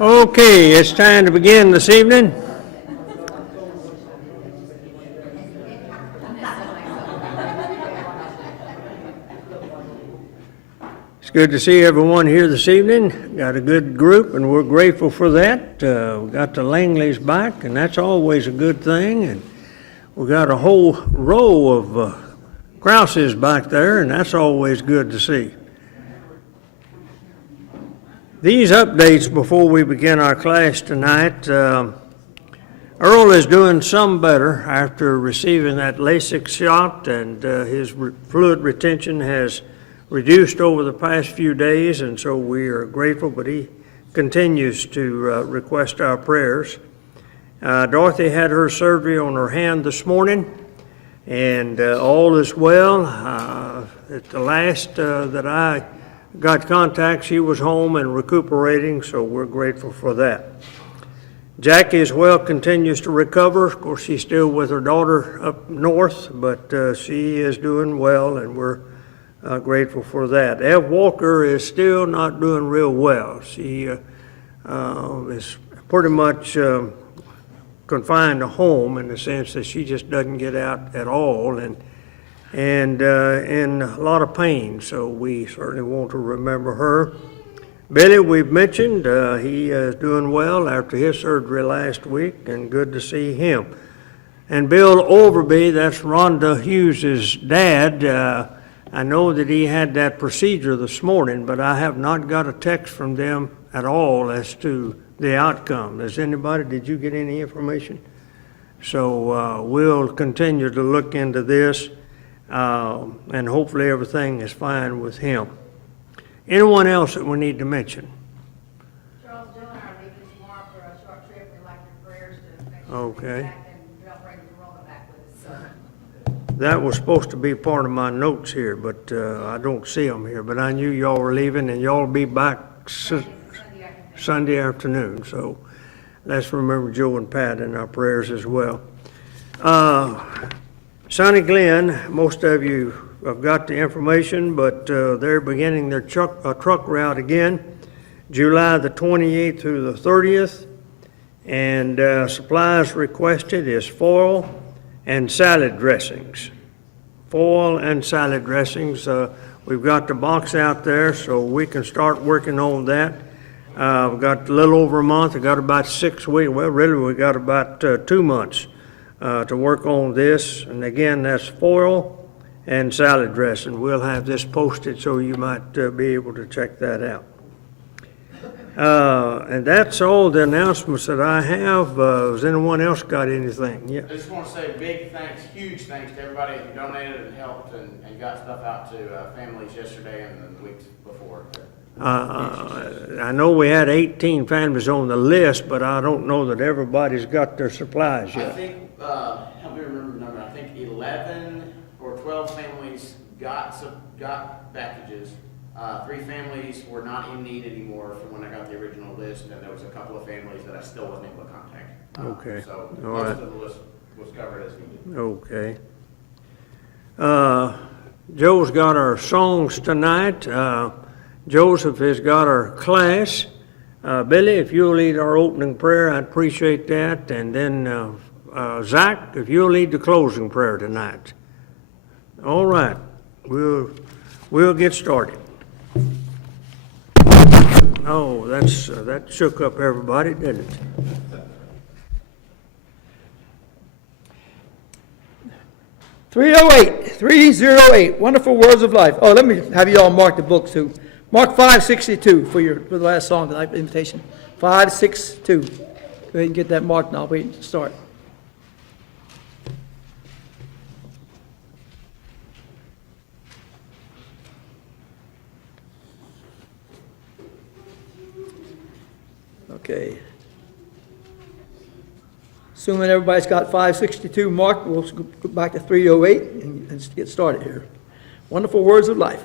Okay, it's time to begin this evening. It's good to see everyone here this evening. Got a good group, and we're grateful for that. We got the Langleys back, and that's always a good thing. And we got a whole row of Grouses back there, and that's always good to see. These updates before we begin our class tonight. Earl is doing some better after receiving that LASIK shot, and his fluid retention has reduced over the past few days, and so we are grateful, but he continues to request our prayers. Dorothy had her surgery on her hand this morning, and all is well. At the last that I got contact, she was home and recuperating, so we're grateful for that. Jackie as well continues to recover. Of course, she's still with her daughter up north, but she is doing well, and we're grateful for that. Ev Walker is still not doing real well. She is pretty much confined to home in the sense that she just doesn't get out at all, and in a lot of pain, so we certainly want to remember her. Billy, we've mentioned, he is doing well after his surgery last week, and good to see him. And Bill Overby, that's Rhonda Hughes' dad, I know that he had that procedure this morning, but I have not got a text from them at all as to the outcome. Did you get any information? So we'll continue to look into this. And hopefully everything is fine with him. Anyone else that we need to mention? Charles, Joe and I are leaving tomorrow for a short trip. We'd like your prayers to make sure Okay. we get back and don't bring the corona back with us. So. That was supposed to be part of my notes here, but I don't see them here. But I knew y'all were leaving, and y'all will be back Sunday afternoon. So let's remember Joe and Pat in our prayers as well. Sonny Glenn, most of you have got the information, but they're beginning their truck route again, July the 28th through the 30th. And supplies requested is foil and salad dressings. Foil and salad dressings. We've got the box out there, so we can start working on that. We've got a little over a month. We've got about 6 weeks. Well, really, we got about 2 months to work on this. And again, that's foil and salad dressing. We'll have this posted so you might be able to check that out. And that's all the announcements that I have. Has anyone else got anything? Yeah. I just want to say big thanks, huge thanks to everybody who donated and helped and got stuff out to families yesterday and the weeks before. I know we had 18 families on the list, but I don't know that everybody's got their supplies yet. I think, help me remember the number, I think 11 or 12 families got packages. 3 families were not in need anymore from when I got the original list, and there was a couple of families that I still wasn't able to contact. Okay. So All most right. of the list was covered as needed. Okay. Joe's got our songs tonight. Joseph has got our class. Billy, if you'll lead our opening prayer, I'd appreciate that. And then Zach, if you'll lead the closing prayer tonight. All right, we'll get started. Oh, that shook up everybody, didn't it? .308, Wonderful Words of Life. Oh, let me have you all mark the book too. Mark 562 for the last song tonight, invitation. 562. Go ahead and get that marked now. Wait to start. Okay. Assuming everybody's got 562 marked, we'll go back to 308 and get started here. Wonderful words of life.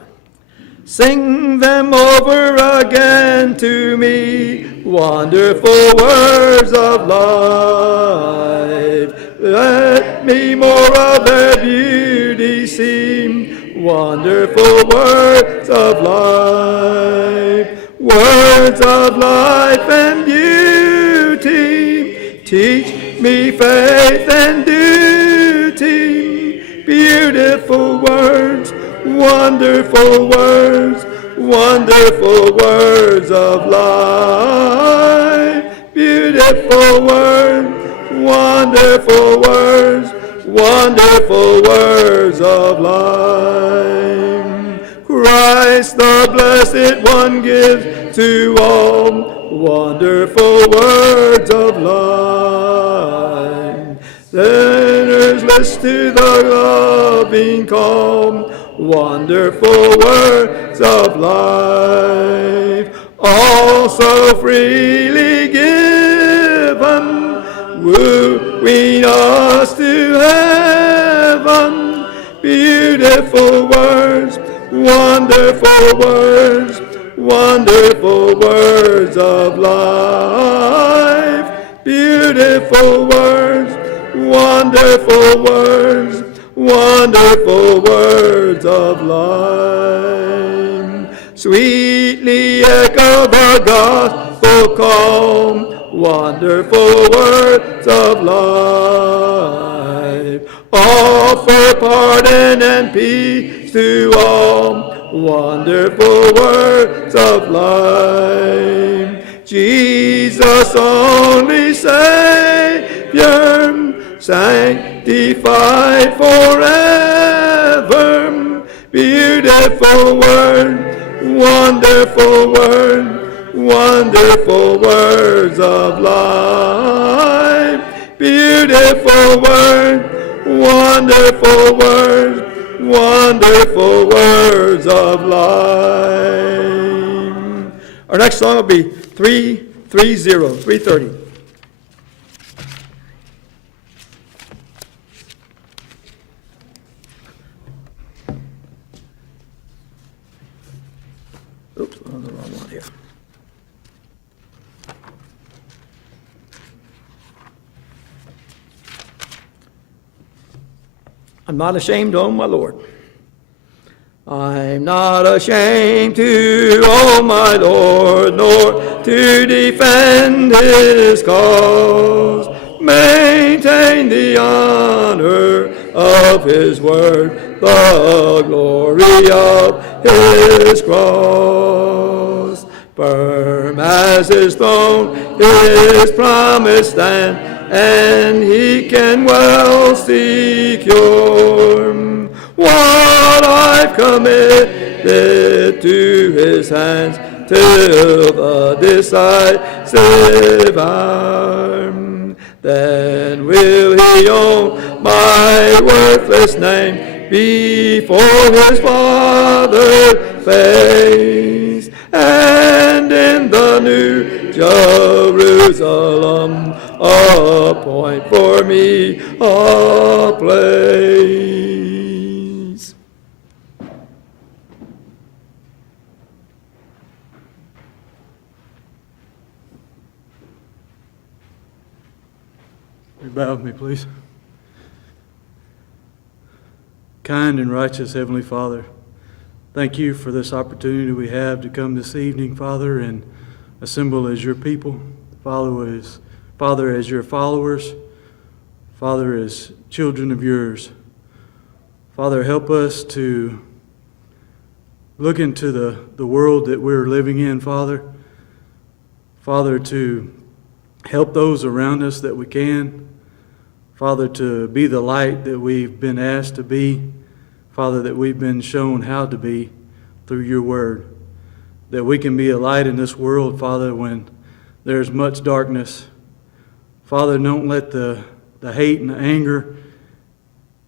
Sing them over again to me, wonderful words of life. Let me more of their beauty see, wonderful words of life. Words of life and beauty, teach me faith and duty. Beautiful words, wonderful words, wonderful words of life. Beautiful words, wonderful words, wonderful words of life. Christ the Blessed One gives to all wonderful words of life. Sinners listen to the loving call, wonderful words of life. Also freely given, wooing us to heaven. Beautiful words, wonderful words, wonderful words of life. Beautiful words, wonderful words, wonderful words of life. Sweetly echo the gospel call, wonderful words of life. Offer pardon and peace to all, wonderful words of life. Jesus only Savior, sanctified forever. Beautiful word, wonderful word, wonderful words of life. Beautiful word, wonderful words, wonderful words of life. Our next song will be 330. Oops, I'm on the wrong one here. I'm not ashamed, oh my Lord. I'm not ashamed to, oh my Lord, nor to defend his cause. Maintain the honor of his word, the glory of his cross. Firm as his throne, his promise stand, and he can well secure what I've committed to his hands till the decisive hour. Then will he own my worthless name before his Father's face, and in the new Jerusalem appoint for me a place. You bow with me, please. Kind and righteous Heavenly Father, thank you for this opportunity we have to come this evening, Father, and assemble as your people. Father, as your followers, Father, as children of yours. Father, help us to look into the world that we're living in, Father. Father, to help those around us that we can. Father, to be the light that we've been asked to be. Father, that we've been shown how to be through your word. That we can be a light in this world, Father, when there's much darkness. Father, don't let the hate and the anger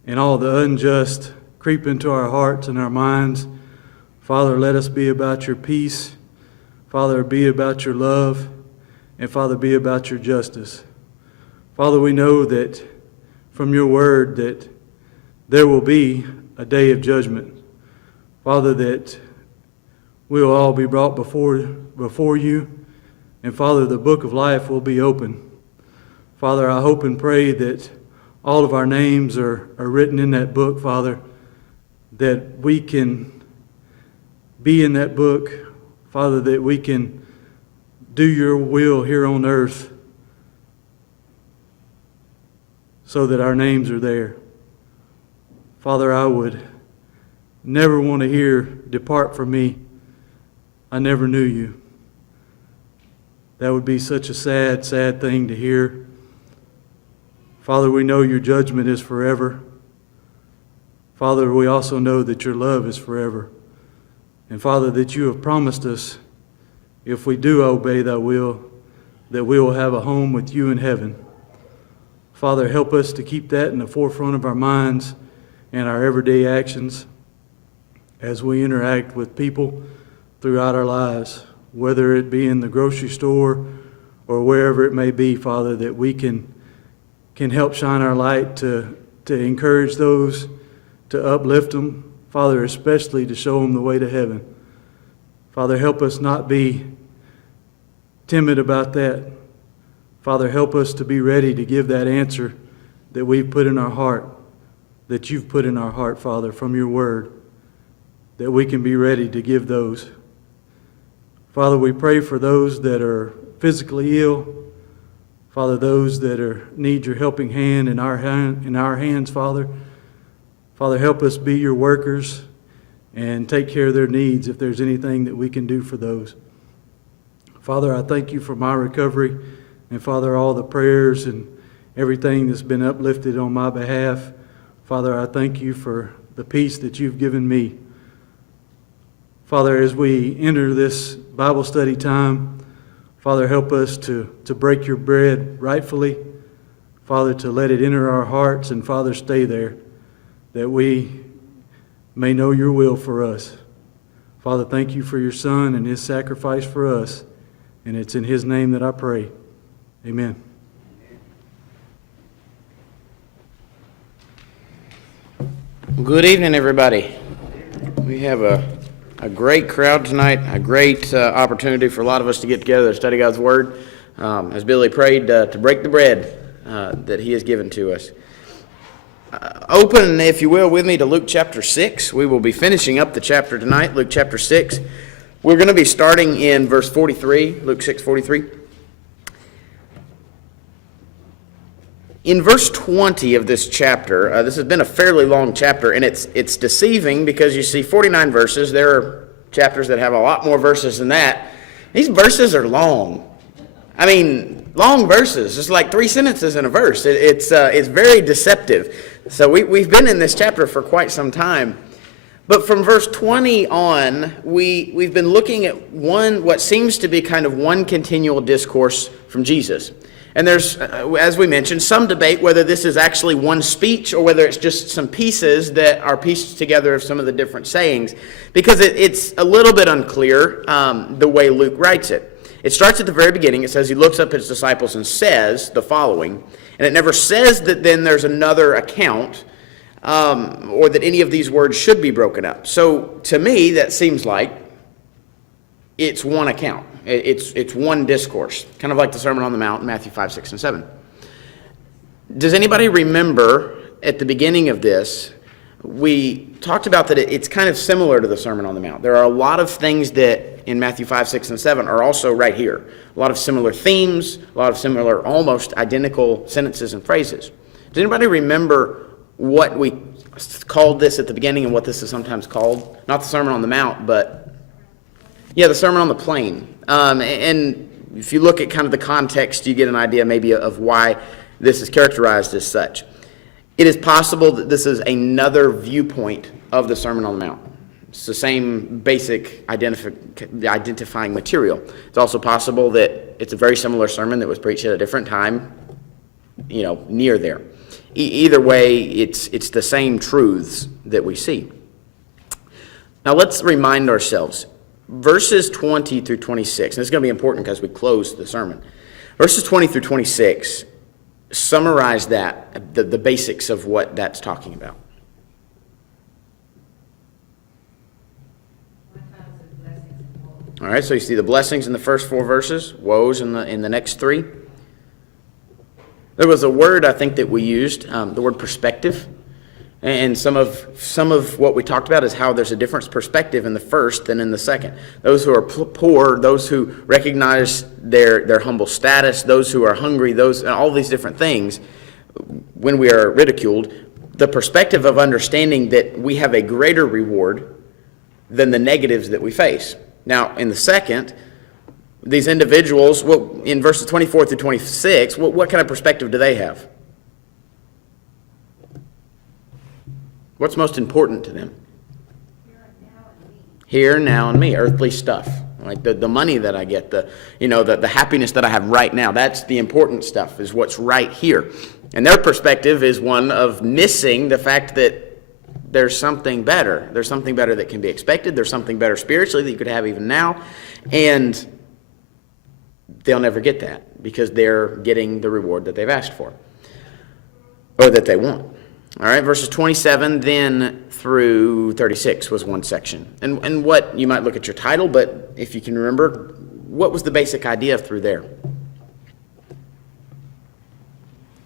and all the unjust creep into our hearts and our minds. Father, let us be about your peace. Father, be about your love. And Father, be about your justice. Father, we know that from your word that there will be a day of judgment. Father, that we'll all be brought before you, and Father, the book of life will be open. Father, I hope and pray that all of our names are written in that book, Father, that we can be in that book, Father, that we can do your will here on earth so that our names are there. Father, I would never want to hear, "Depart from me, I never knew you." That would be such a sad, sad thing to hear. Father, we know your judgment is forever. Father, we also know that your love is forever. And Father, that you have promised us, if we do obey thy will, that we will have a home with you in heaven. Father, help us to keep that in the forefront of our minds and our everyday actions as we interact with people throughout our lives, whether it be in the grocery store or wherever it may be, Father, that we can help shine our light to encourage those, to uplift them, Father, especially to show them the way to heaven. Father, help us not be timid about that. Father, help us to be ready to give that answer that we've put in our heart, that you've put in our heart, Father, from your word, that we can be ready to give those. Father, we pray for those that are physically ill. Father, those that need your helping hand in our hands, Father. Father, help us be your workers and take care of their needs if there's anything that we can do for those. Father, I thank you for my recovery, and Father, all the prayers and everything that's been uplifted on my behalf. Father, I thank you for the peace that you've given me. Father, as we enter this Bible study time, Father, help us to break your bread rightfully. Father, to let it enter our hearts, and Father, stay there, that we may know your will for us. Father, thank you for your Son and his sacrifice for us, and it's in his name that I pray. Amen. Good evening, everybody. We have a great crowd tonight, a great opportunity for a lot of us to get together to study God's Word. As Billy prayed, to break the bread that he has given to us. Open, if you will, with me to Luke chapter 6. We will be finishing up the chapter tonight, Luke chapter 6. We're going to be starting in verse 43, Luke 6:43. In verse 20 of this chapter, this has been a fairly long chapter, and it's deceiving because you see 49 verses. There are chapters that have a lot more verses than that. These verses are long. I mean, long verses. It's like 3 sentences in a verse. It's very deceptive. So we've been in this chapter for quite some time. But from verse 20 on, we've been looking at what seems to be kind of one continual discourse from Jesus. And there's, as we mentioned, some debate whether this is actually one speech or whether it's just some pieces that are pieced together of some of the different sayings, because it's a little bit unclear the way Luke writes it. It starts at the very beginning. It says he looks up at his disciples and says the following, and it never says that then there's another account or that any of these words should be broken up. So to me, that seems like it's one account. It's one discourse, kind of like the Sermon on the Mount in Matthew 5, 6, and 7. Does anybody remember at the beginning of this, we talked about that it's kind of similar to the Sermon on the Mount. There are a lot of things that in Matthew 5, 6, and 7 are also right here. A lot of similar themes, a lot of similar, almost identical sentences and phrases. Does anybody remember what we called this at the beginning and what this is sometimes called? Not the Sermon on the Mount, but yeah, the Sermon on the Plain. And if you look at kind of the context, you get an idea maybe of why this is characterized as such. It is possible that this is another viewpoint of the Sermon on the Mount. It's the same basic identifying material. It's also possible that it's a very similar sermon that was preached at a different time, near there. Either way, it's the same truths that we see. Now let's remind ourselves. Verses 20 through 26, and this is going to be important because we close the sermon. Verses 20 through 26 summarize that, the basics of what that's talking about. All right, so you see the blessings in the first 4 verses, woes in the next 3. There was a word I think that we used, the word perspective. And some of what we talked about is how there's a different perspective in the first than in the second. Those who are poor, those who recognize their humble status, those who are hungry, and all these different things, when we are ridiculed, the perspective of understanding that we have a greater reward than the negatives that we face. Now, in the second, these individuals, in verses 24 through 26, what kind of perspective do they have? What's most important to them? Here, now, and me. Earthly stuff. Like the money that I get, the happiness that I have right now. That's the important stuff, is what's right here. And their perspective is one of missing the fact that there's something better. There's something better that can be expected. There's something better spiritually that you could have even now. And they'll never get that because they're getting the reward that they've asked for or that they want. All right, verses 27 then through 36 was one section. And what, you might look at your title, but if you can remember, what was the basic idea through there?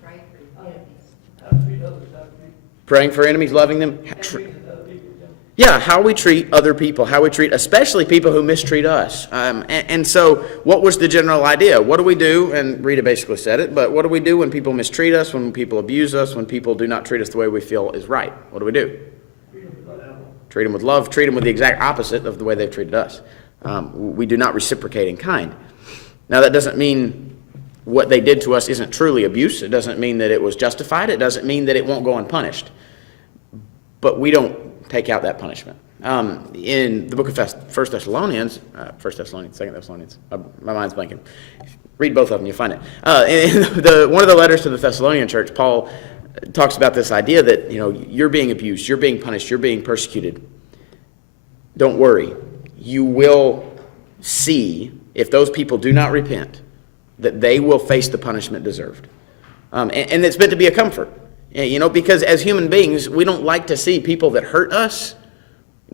Pray for enemies. Praying for enemies, loving them. Yeah, how we treat other people, how we treat especially people who mistreat us. And so what was the general idea? What do we do? And Rita basically said it, but what do we do when people mistreat us, when people abuse us, when people do not treat us the way we feel is right? What do we do? Treat them with love, treat them with the exact opposite of the way they've treated us. We do not reciprocate in kind. Now that doesn't mean what they did to us isn't truly abuse. It doesn't mean that it was justified. It doesn't mean that it won't go unpunished. But we don't take out that punishment. In the book of 1 Thessalonians, 2 Thessalonians, my mind's blanking. Read both of them, you'll find it. In one of the letters to the Thessalonian church, Paul talks about this idea that, you're being abused, you're being punished, you're being persecuted. Don't worry. You will see, if those people do not repent, that they will face the punishment deserved. And it's meant to be a comfort. Because as human beings, we don't like to see people that hurt us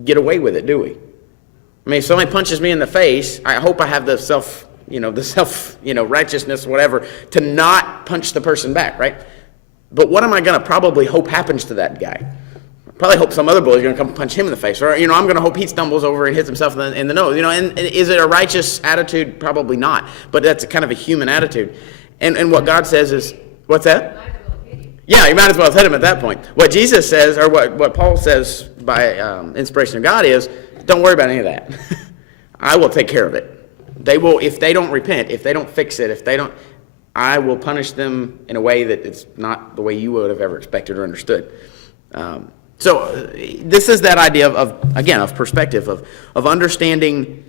get away with it, do we? I mean, if somebody punches me in the face, I hope I have the righteousness, whatever, to not punch the person back, right? But what am I going to probably hope happens to that guy? Probably hope some other bully's going to come punch him in the face, or I'm going to hope he stumbles over and hits himself in the nose. And is it a righteous attitude? Probably not. But that's kind of a human attitude. And what God says is, what's that? Yeah, you might as well have hit him at that point. What Jesus says, or what Paul says by inspiration of God is, don't worry about any of that. I will take care of it. They will, if they don't repent, if they don't fix it, I will punish them in a way that it's not the way you would have ever expected or understood. So this is that idea of perspective, of understanding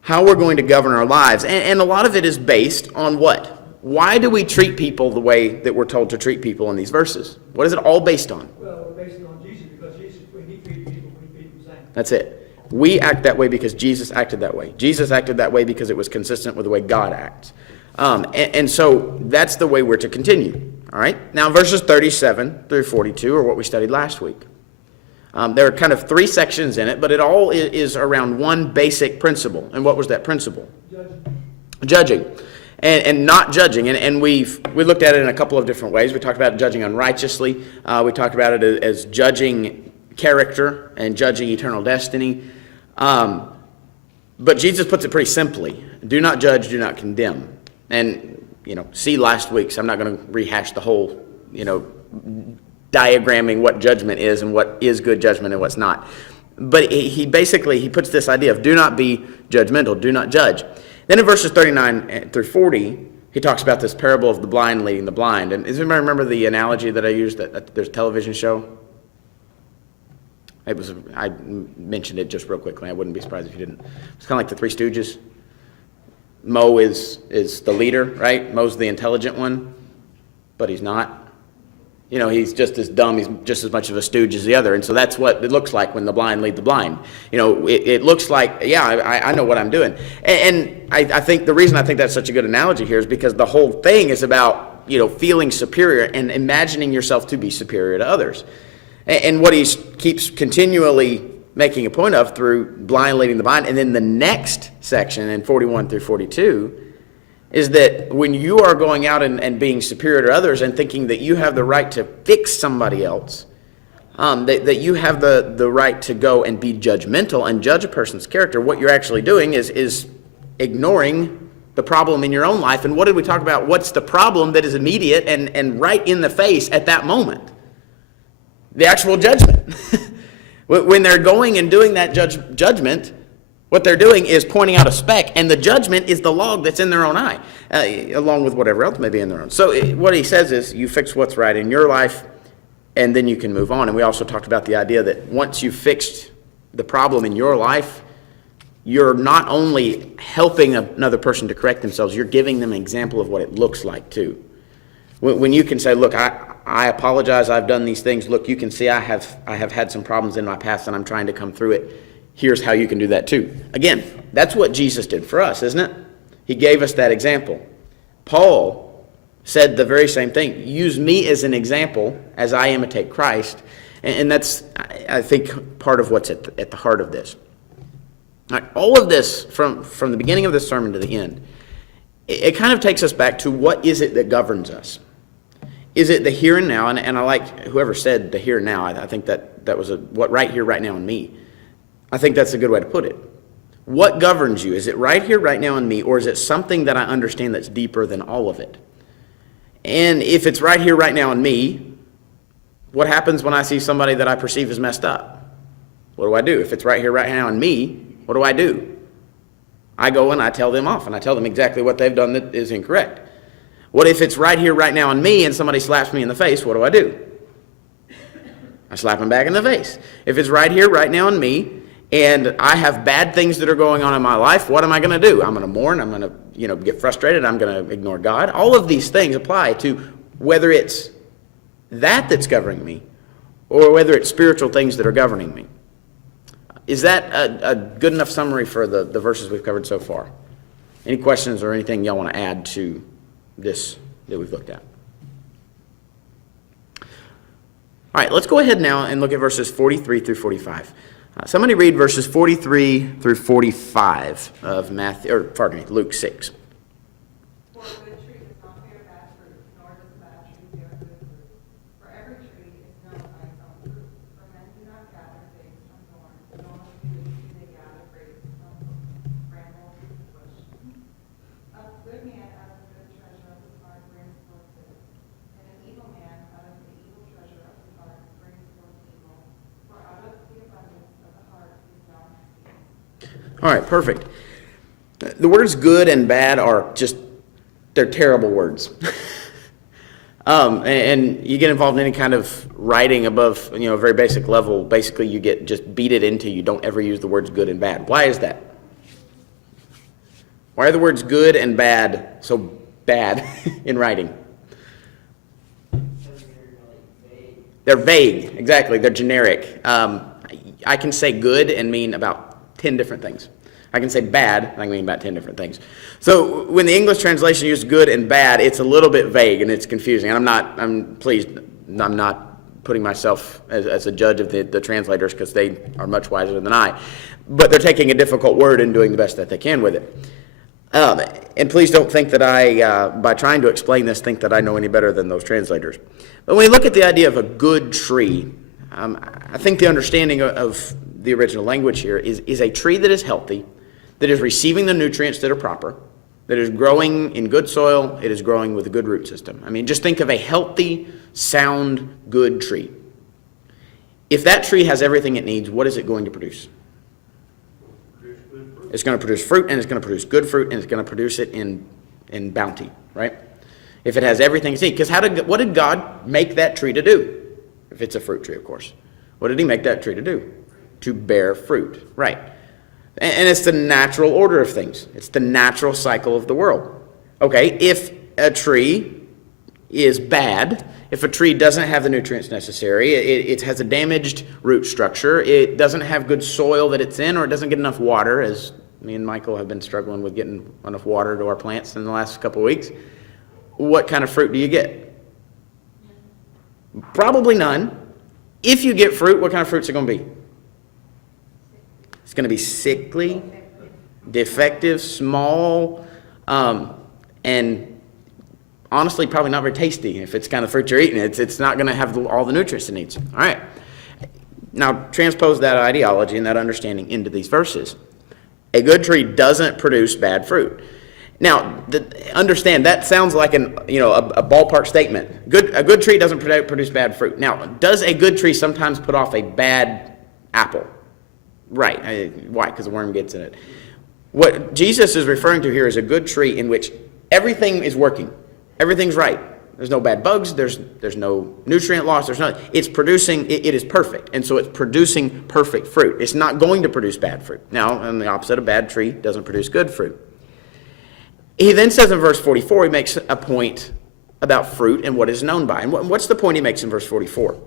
how we're going to govern our lives. And a lot of it is based on what? Why do we treat people the way that we're told to treat people in these verses? What is it all based on? Well, we're based on Jesus, because Jesus, when he treated people, we treated them the same. That's it. We act that way because Jesus acted that way. Jesus acted that way because it was consistent with the way God acts. And so that's the way we're to continue. All right? Now, verses 37 through 42 are what we studied last week. There are kind of 3 sections in it, but it all is around one basic principle. And what was that principle? Judging. And not judging. And we looked at it in a couple of different ways. We talked about judging unrighteously. We talked about it as judging character and judging eternal destiny. But Jesus puts it pretty simply. Do not judge, do not condemn. And, see last week, so I'm not going to rehash the whole, diagramming what judgment is and what is good judgment and what's not. But he puts this idea of do not be judgmental, do not judge. Then in verses 39 through 40, he talks about this parable of the blind leading the blind. And does anybody remember the analogy that I used, that there's a television show? I mentioned it just real quickly. I wouldn't be surprised if you didn't. It's kind of like the Three Stooges. Mo is the leader, right? Mo's the intelligent one, but he's not. He's just as dumb. He's just as much of a stooge as the other. And so that's what it looks like when the blind lead the blind. It looks like, I know what I'm doing. And I think the reason I think that's such a good analogy here is because the whole thing is about feeling superior and imagining yourself to be superior to others. And what he keeps continually making a point of through blind leading the blind, and then the next section in 41 through 42, is that when you are going out and being superior to others and thinking that you have the right to fix somebody else, that you have the right to go and be judgmental and judge a person's character, what you're actually doing is ignoring the problem in your own life. And what did we talk about? What's the problem that is immediate and right in the face at that moment? The actual judgment. When they're going and doing that judgment, what they're doing is pointing out a speck, and the judgment is the log that's in their own eye, along with whatever else may be in their own. So what he says is you fix what's right in your life, and then you can move on. And we also talked about the idea that once you've fixed the problem in your life, you're not only helping another person to correct themselves, you're giving them an example of what it looks like too. When you can say, look, I apologize, I've done these things. Look, you can see I have had some problems in my past and I'm trying to come through it. Here's how you can do that too. Again, that's what Jesus did for us, isn't it? He gave us that example. Paul said the very same thing. Use me as an example as I imitate Christ. And that's, I think, part of what's at the heart of this. All of this, from the beginning of this sermon to the end, it kind of takes us back to what is it that governs us? Is it the here and now? And I like whoever said the here and now. I think that was what right here, right now in me. I think that's a good way to put it. What governs you? Is it right here, right now in me, or is it something that I understand that's deeper than all of it? And if it's right here, right now in me, what happens when I see somebody that I perceive as messed up? What do I do? If it's right here, right now in me, what do? I go and I tell them off, and I tell them exactly what they've done that is incorrect. What if it's right here, right now in me, and somebody slaps me in the face? What do? I slap them back in the face. If it's right here, right now in me, and I have bad things that are going on in my life, what am I going to do? I'm going to mourn. I'm going to get frustrated. I'm going to ignore God. All of these things apply to whether it's that's governing me or whether it's spiritual things that are governing me. Is that a good enough summary for the verses we've covered so far? Any questions or anything y'all want to add to this that we've looked at? All right, let's go ahead now and look at verses 43 through 45. Somebody read verses 43 through 45 of Luke 6. For a good tree does not bear bad fruit, nor does a bad tree bear good fruit. For every tree is known by its own fruit. For men do not gather figs from thorns, nor do they gather grapes from bramble bush. A good man out of the good treasure of his heart brings forth good, and an evil man out of the evil treasure of his heart brings forth evil. For out of the abundance of the heart his mouth speaks. All right, perfect. The words good and bad are they're terrible words. And you get involved in any kind of writing above, a very basic level, basically you get just beat it into you don't ever use the words good and bad. Why is that? Why are the words good and bad so bad in writing? They're vague, exactly. They're generic. I can say good and mean about 10 different things. I can say bad, and I can mean about 10 different things. So when the English translation uses good and bad, it's a little bit vague and it's confusing. And I'm not putting myself as a judge of the translators because they are much wiser than I. But they're taking a difficult word and doing the best that they can with it. And please don't think that I, by trying to explain this, think that I know any better than those translators. But when we look at the idea of a good tree, I think the understanding of the original language here is a tree that is healthy, that is receiving the nutrients that are proper, that is growing in good soil, it is growing with a good root system. I mean, just think of a healthy, sound, good tree. If that tree has everything it needs, what is it going to produce? It's going to produce fruit, and it's going to produce good fruit, and it's going to produce it in bounty, right? If it has everything it's needs. Because what did God make that tree to do? If it's a fruit tree, of course. What did he make that tree to do? To bear fruit, right? And it's the natural order of things. It's the natural cycle of the world. Okay, if a tree is bad, if a tree doesn't have the nutrients necessary, it has a damaged root structure, it doesn't have good soil that it's in, or it doesn't get enough water, as me and Michael have been struggling with getting enough water to our plants in the last couple of weeks, what kind of fruit do you get? Probably none. If you get fruit, what kind of fruit is it going to be? It's going to be sickly, defective, small, and honestly probably not very tasty if it's kind of fruit you're eating. It's not going to have all the nutrients it needs. All right. Now, transpose that ideology and that understanding into these verses. A good tree doesn't produce bad fruit. Now, understand, that sounds like a ballpark statement. A good tree doesn't produce bad fruit. Now, does a good tree sometimes put off a bad apple? Right. Why? Because the worm gets in it. What Jesus is referring to here is a good tree in which everything is working. Everything's right. There's no bad bugs. There's no nutrient loss. It's producing, it is perfect. And so it's producing perfect fruit. It's not going to produce bad fruit. Now, on the opposite, a bad tree doesn't produce good fruit. He then says in verse 44, he makes a point about fruit and what is known by. And what's the point he makes in verse 44? Same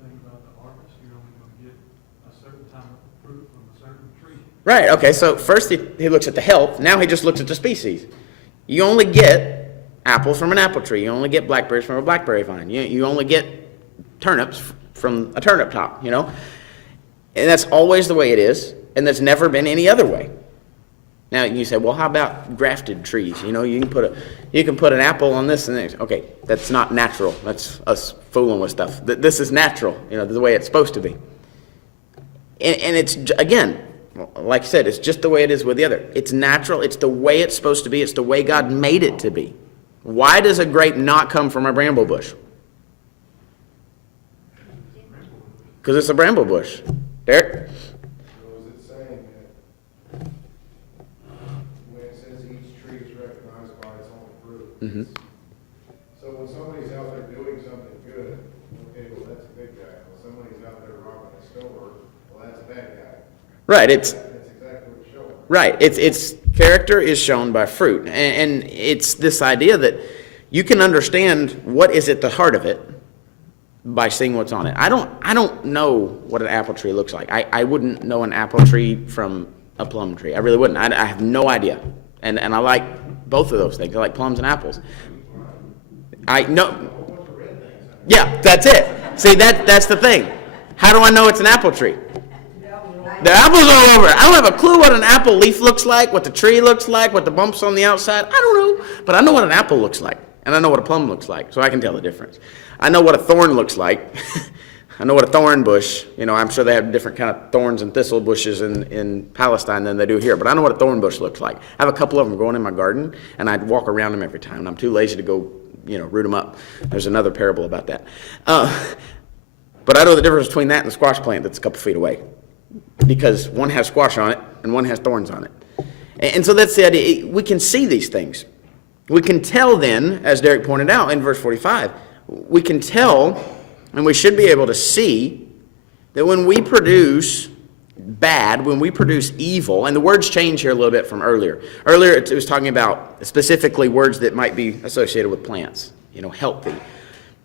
thing about the harvest. You're only going to get a certain time of fruit from a certain tree. Right, okay, so first he looks at the health, now he just looks at the species. You only get apples from an apple tree, you only get blackberries from a blackberry vine, you only get turnips from a turnip top, And that's always the way it is, and that's never been any other way. Now you say, well, how about grafted trees? You can put an apple on this and this. Okay, that's not natural, that's us fooling with stuff. This is natural, the way it's supposed to be. And it's, again, like I said, it's just the way it is with the other. It's natural. It's the way it's supposed to be. It's the way God made it to be. Why does a grape not come from a bramble bush? Because it's a bramble bush. Derek? So is it saying that when it says each tree is recognized by its own fruit? Mm-hmm. So when somebody's out there doing something good, okay, well, that's a good guy. When somebody's out there robbing a store, well, that's a bad guy. Right. That's exactly what it's showing. Right. It's character is shown by fruit. And it's this idea that you can understand what is at the heart of it by seeing what's on it. I don't know what an apple tree looks like. I wouldn't know an apple tree from a plum tree. I really wouldn't. I have no idea. And I like both of those things. I like plums and apples. I know. Yeah, that's it. See, that's the thing. How do I know it's an apple tree? The apples all over it. I don't have a clue what an apple leaf looks like, what the tree looks like, what the bumps on the outside. I don't know. But I know what an apple looks like. And I know what a plum looks like. So I can tell the difference. I know what a thorn looks like. I know what a thorn bush, I'm sure they have different kind of thorns and thistle bushes in Palestine than they do here. But I know what a thorn bush looks like. I have a couple of them growing in my garden. And I'd walk around them every time. And I'm too lazy to go, root them up. There's another parable about that. But I know the difference between that and the squash plant that's a couple feet away. Because one has squash on it and one has thorns on it. And so that's the idea. We can see these things. We can tell then, as Derek pointed out in verse 45, we can tell and we should be able to see that when we produce bad, when we produce evil, and the words change here a little bit from earlier. Earlier it was talking about specifically words that might be associated with plants, healthy.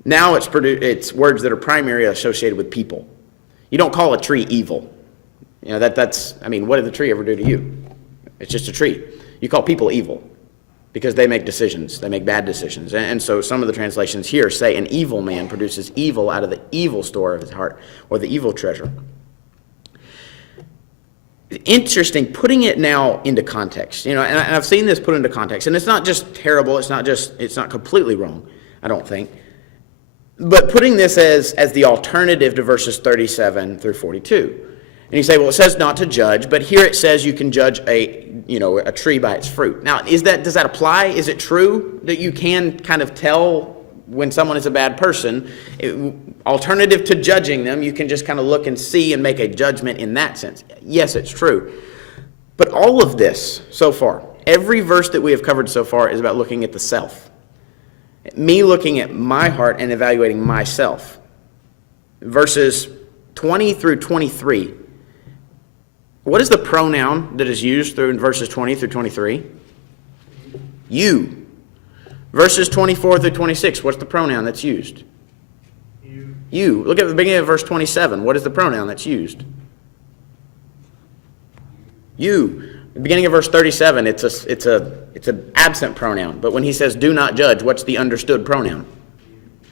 Now it's words that are primarily associated with people. You don't call a tree evil. What did the tree ever do to you? It's just a tree. You call people evil because they make decisions. They make bad decisions. And so some of the translations here say an evil man produces evil out of the evil store of his heart or the evil treasure. Interesting, putting it now into context. And I've seen this put into context. And it's not just terrible. It's not completely wrong, I don't think. But putting this as the alternative to verses 37 through 42. And you say, well, it says not to judge, but here it says you can judge a tree by its fruit. Now, does that apply? Is it true that you can kind of tell when someone is a bad person? Alternative to judging them, you can just kind of look and see and make a judgment in that sense. Yes, it's true. But all of this so far, every verse that we have covered so far is about looking at the self. Me looking at my heart and evaluating myself. Verses 20 through 23. What is the pronoun that is used through in verses 20 through 23? You. Verses 24 through 26, what's the pronoun that's used? You. Look at the beginning of verse 27. What is the pronoun that's used? You. The beginning of verse 37, it's an absent pronoun. But when he says do not judge, what's the understood pronoun?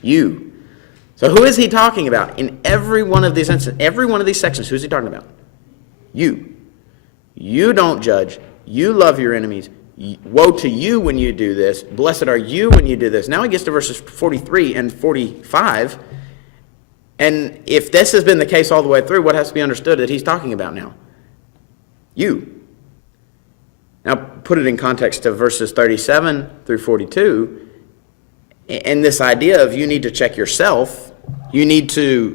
You. So who is he talking about? In every one of these instances, every one of these sections, who's he talking about? You. You don't judge. You love your enemies. Woe to you when you do this. Blessed are you when you do this. Now he gets to verses 43 and 45. And if this has been the case all the way through, what has to be understood that he's talking about now? You. Now put it in context to verses 37 through 42. And this idea of you need to check yourself. You need to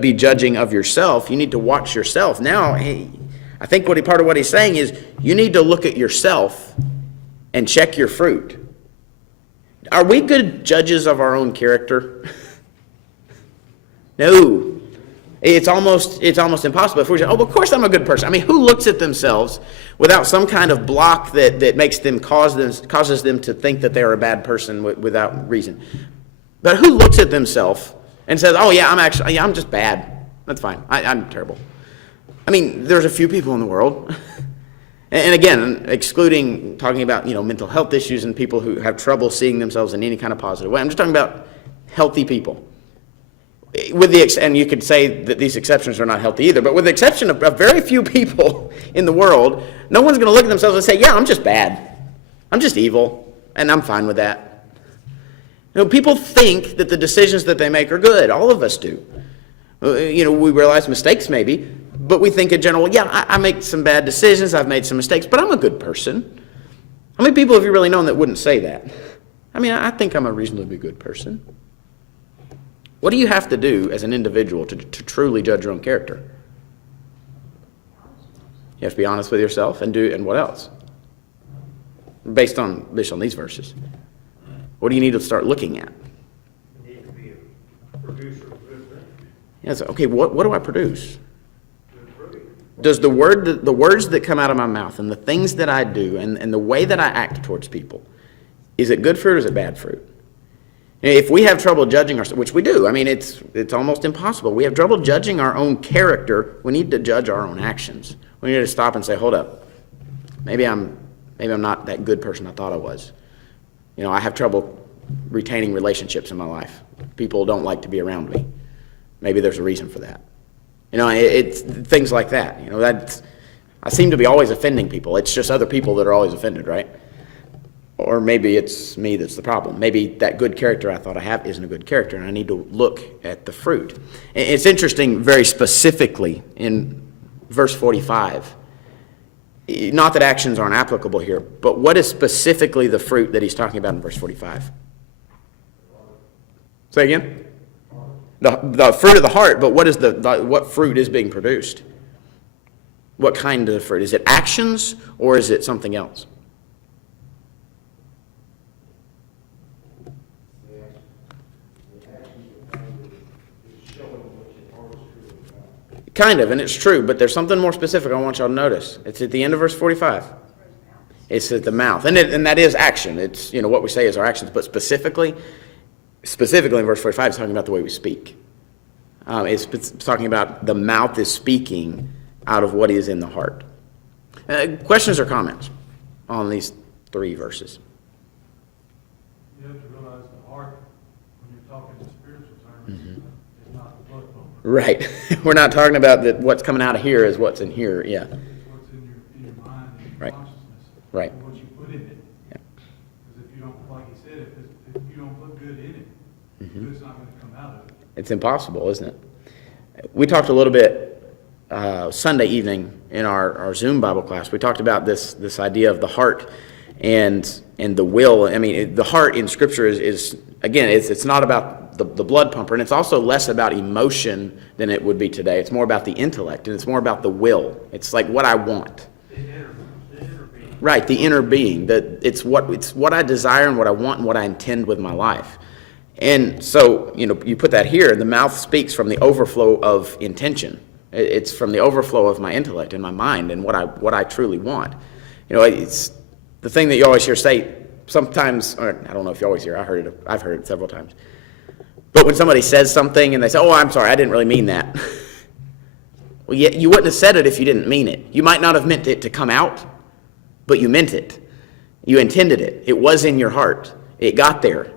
be judging of yourself. You need to watch yourself. Now, I think part of what he's saying is you need to look at yourself and check your fruit. Are we good judges of our own character? No. It's almost impossible. If we say, oh, of course I'm a good person. I mean, who looks at themselves without some kind of block that makes them causes them to think that they're a bad person without reason? But who looks at themselves and says, oh yeah, I'm just bad. That's fine. I'm terrible. I mean, there's a few people in the world. And again, talking about, mental health issues and people who have trouble seeing themselves in any kind of positive way. I'm just talking about healthy people. And you could say that these exceptions are not healthy either, but with the exception of very few people in the world, no one's going to look at themselves and say, yeah, I'm just bad. I'm just evil, and I'm fine with that. People think that the decisions that they make are good. All of us do. We realize mistakes maybe, but we think in general, yeah, I make some bad decisions, I've made some mistakes, but I'm a good person. How many people have you really known that wouldn't say that? I mean, I think I'm a reasonably good person. What do you have to do as an individual to truly judge your own character? You have to be honest with yourself and what else? Based on these verses. What do you need to start looking at? You need to be a producer of good things. Yes, okay, what do I produce? Does the words that come out of my mouth and the things that I do and the way that I act towards people, is it good fruit or is it bad fruit? If we have trouble judging ourselves, which we do, I mean, it's almost impossible. We have trouble judging our own character. We need to judge our own actions. We need to stop and say, hold up, maybe I'm not that good person I thought I was. I have trouble retaining relationships in my life. People don't like to be around me. Maybe there's a reason for that. It's things like that. I seem to be always offending people. It's just other people that are always offended, right? Or maybe it's me that's the problem. Maybe that good character I thought I have isn't a good character, and I need to look at the fruit. It's interesting, very specifically, in verse 45. Not that actions aren't applicable here, but what is specifically the fruit that he's talking about in verse 45? Say again? The fruit of the heart, but what fruit is being produced? What kind of fruit? Is it actions, or is it something else? Kind of, and it's true, but there's something more specific I want y'all to notice. It's at the end of verse 45. It's at the mouth, and that is action. It's, what we say is our actions, but specifically in verse 45, it's talking about the way we speak. It's talking about the mouth is speaking out of what is in the heart. Questions or comments on these 3 verses? You have to realize the heart, when you're talking in spiritual terms, is not the blood pump. Right. We're not talking about that what's coming out of here is what's in here. Yeah. It's what's in your mind and your Right. consciousness. Right. And what you put in it. Yeah. Because if you don't, like he said, if you don't put good in it, good's not going to come out of it. It's impossible, isn't it? We talked a little bit Sunday evening in our Zoom Bible class. We talked about this idea of the heart and the will. I mean, the heart in Scripture is again, it's not about the blood pumper, and it's also less about emotion than it would be today. It's more about the intellect, and it's more about the will. It's like what I want. The inner being. Right, the inner being. It's what I desire and what I want and what I intend with my life. And so, you put that here, the mouth speaks from the overflow of intention. It's from the overflow of my intellect and my mind and what I truly want. It's the thing that you always hear say sometimes, or I don't know if you always hear, I've heard it several times. But when somebody says something and they say, oh, I'm sorry, I didn't really mean that. Well, you wouldn't have said it if you didn't mean it. You might not have meant it to come out, but you meant it. You intended it. It was in your heart. It got there.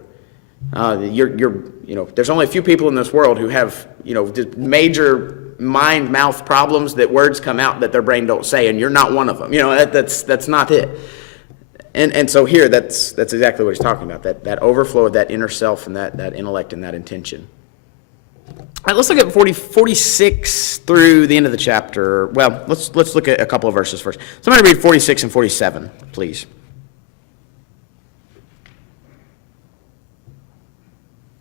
There's only a few people in this world who have, just major mind-mouth problems that words come out that their brain don't say, and you're not one of them. That's not it. And so here, that's exactly what he's talking about, that overflow of that inner self and that intellect and that intention. All right, let's look at 46 through the end of the chapter. Well, let's look at a couple of verses first. Somebody read 46 and 47, please.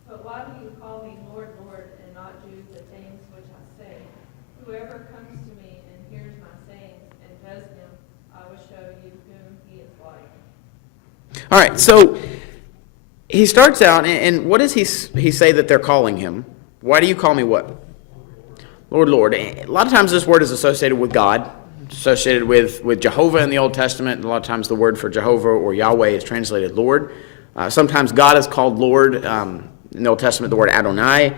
But why do you call me Lord, Lord, and not do the things which I say? Whoever comes to me and hears my sayings and does them, I will show you whom he is like. All right, so he starts out, and what does he say that they're calling him? Why do you call me what? Lord, Lord. A lot of times this word is associated with God, associated with Jehovah in the Old Testament. A lot of times the word for Jehovah or Yahweh is translated Lord. Sometimes God is called Lord. In the Old Testament, the word Adonai.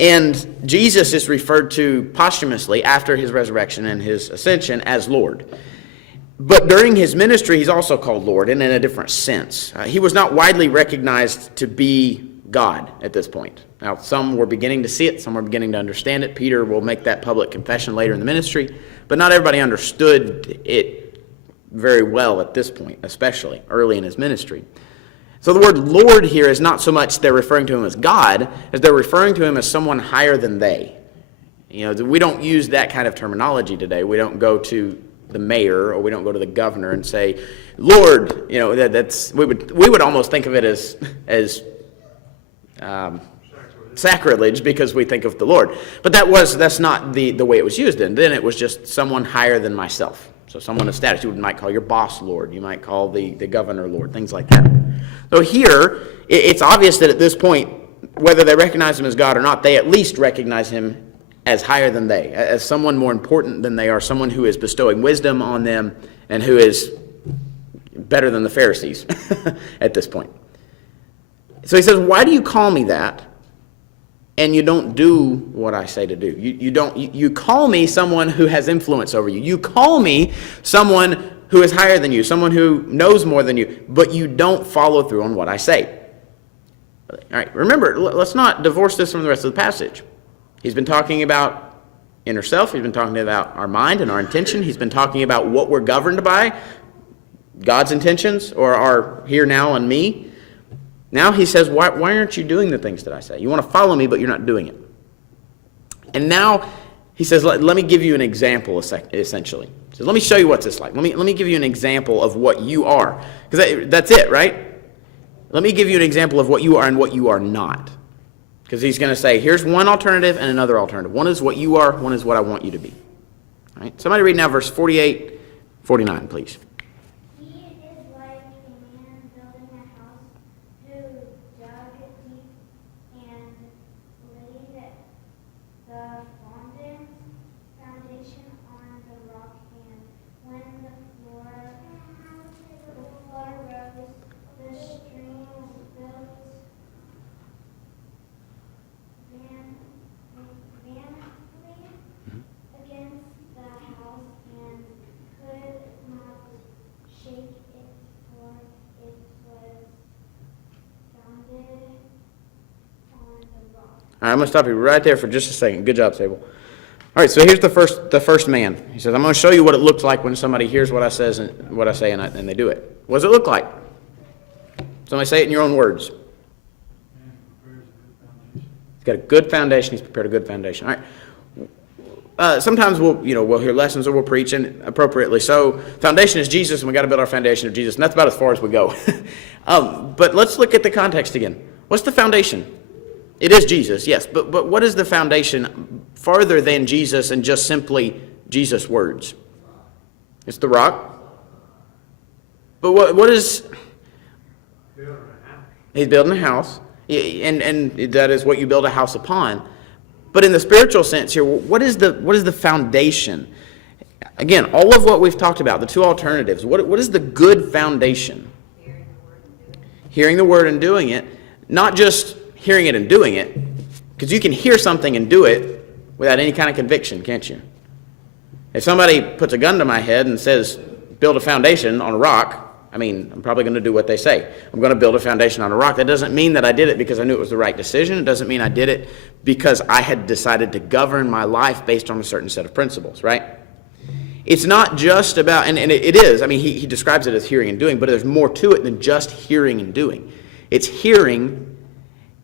And Jesus is referred to posthumously after his resurrection and his ascension as Lord. But during his ministry, he's also called Lord, and in a different sense. He was not widely recognized to be God at this point. Now, some were beginning to see it, some were beginning to understand it. Peter will make that public confession later in the ministry, but not everybody understood it very well at this point, especially early in his ministry. So the word Lord here is not so much they're referring to him as God, as they're referring to him as someone higher than they. We don't use that kind of terminology today. We don't go to the mayor or we don't go to the governor and say, Lord. That's we would almost think of it as sacrilege because we think of the Lord. But that's not the way it was used then. Then it was just someone higher than myself. So someone of status. You might call your boss Lord. You might call the governor Lord, things like that. So here, it's obvious that at this point, whether they recognize him as God or not, they at least recognize him as higher than they, as someone more important than they are, someone who is bestowing wisdom on them and who is better than the Pharisees at this point. So he says, why do you call me that? And you don't do what I say to do. You call me someone who has influence over you. You call me someone who is higher than you, someone who knows more than you, but you don't follow through on what I say. All right, remember, let's not divorce this from the rest of the passage. He's been talking about inner self. He's been talking about our mind and our intention. He's been talking about what we're governed by, God's intentions, or our here, now, and me. Now he says, why aren't you doing the things that I say? You want to follow me, but you're not doing it. And now he says, let me give you an example, essentially. He says, let me show you what this is like. Let me give you an example of what you are. Because that's it, right? Let me give you an example of what you are and what you are not. Because he's going to say, here's one alternative and another alternative. One is what you are, one is what I want you to be. All right? Somebody read now verse 48, 49, please. All right, I'm going to stop you right there for just a second. Good job, Sable. All right, so here's the first man. He says, I'm going to show you what it looks like when somebody hears what I say and they do it. What does it look like? Somebody say it in your own words. He's got a good foundation. He's prepared a good foundation. All right. Sometimes we'll hear lessons or we'll preach, and appropriately so. Foundation is Jesus, and we got to build our foundation of Jesus, and that's about as far as we go. But let's look at the context again. What's the foundation? It is Jesus, yes, but what is the foundation farther than Jesus and just simply Jesus' words? It's the rock. But what is? He's building a house, and that is what you build a house upon. But in the spiritual sense here, what is the foundation? Again, all of what we've talked about, the two alternatives. What is the good foundation? Hearing the word and doing it, not just hearing it and doing it, because you can hear something and do it without any kind of conviction, can't you? If somebody puts a gun to my head and says, build a foundation on a rock, I mean, I'm probably going to do what they say. I'm going to build a foundation on a rock. That doesn't mean that I did it because I knew it was the right decision. It doesn't mean I did it because I had decided to govern my life based on a certain set of principles, right? It's not just about, and it is, I mean, he describes it as hearing and doing, but there's more to it than just hearing and doing. It's hearing